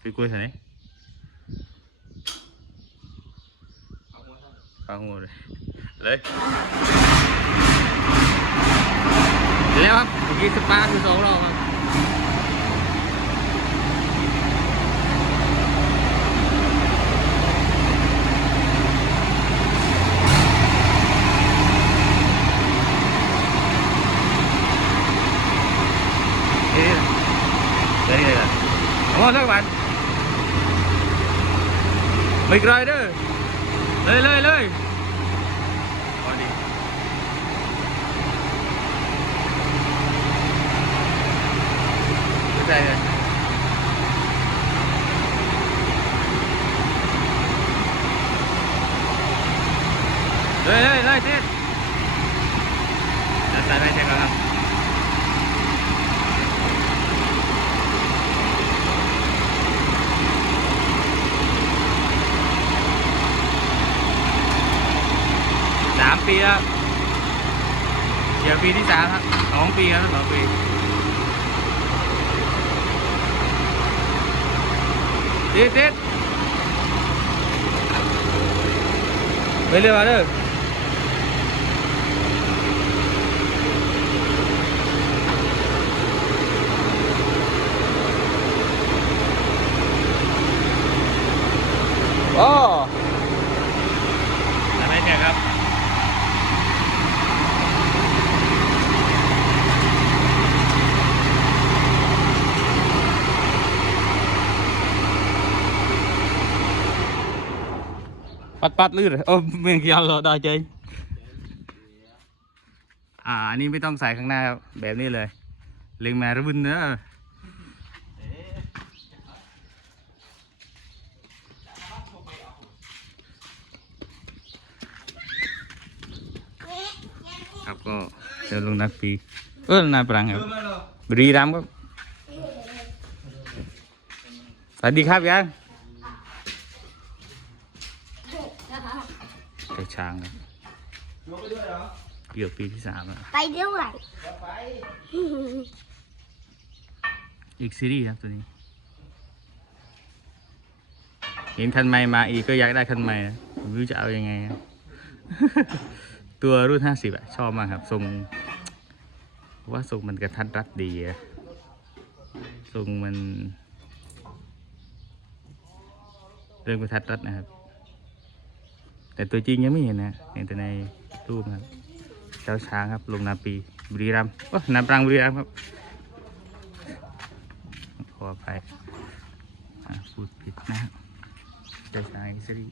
คือกล้วยไหนข้าวหัวเลยเลยเไม่ไกลเด้อเลยเลยเลยพอดีไม่ใช่เลยเลยเลยเลยทิศแล้วใส่ไปเช็คก่อนครับ ปีแล้วเดี๋ยวปีที่สามครับสองปีครับสองปีติดติดไปเรื่อยมาเด้อโอ้ทำไมเนี่ยครับ ปัดปัดลื่นเลยโอ้เมียงยาวเราได้ใจอ่าอันนี้ไม่ต้องใส่ข้างหน้าครับแบบนี้เลยเล็งแมรบุนเนอะครับก็เจอลงนักปีเออนาปรังครับบรีรัมย์ครับสวัสดีครับยัง เจ้าช้างครับเกี่ยวปีที่สามแล้วไปด้วยอีกซีรีส์ครับตัวนี้ เห็นคันใหม่มาอีกก็อยากได้คันใหม่นะผมไม่รู้จะเอายังไงนะตัวรุ่นห้าสิบอะชอบมากครับทรงว่าทรงมันกระทัดรัดดีอะทรงมันเรื่องกระทัดรัดนะครับ แต่ตัวจริงยังไม่เห็นนะเห็นแต่ในรูปนะครับเจ้าช้างครับลงนาปีบุรีรัมย์โอ้นาปรังบุรีรัมย์ครับขออภัยอ่าพูดผิดนะเจ้าช้างอิสรี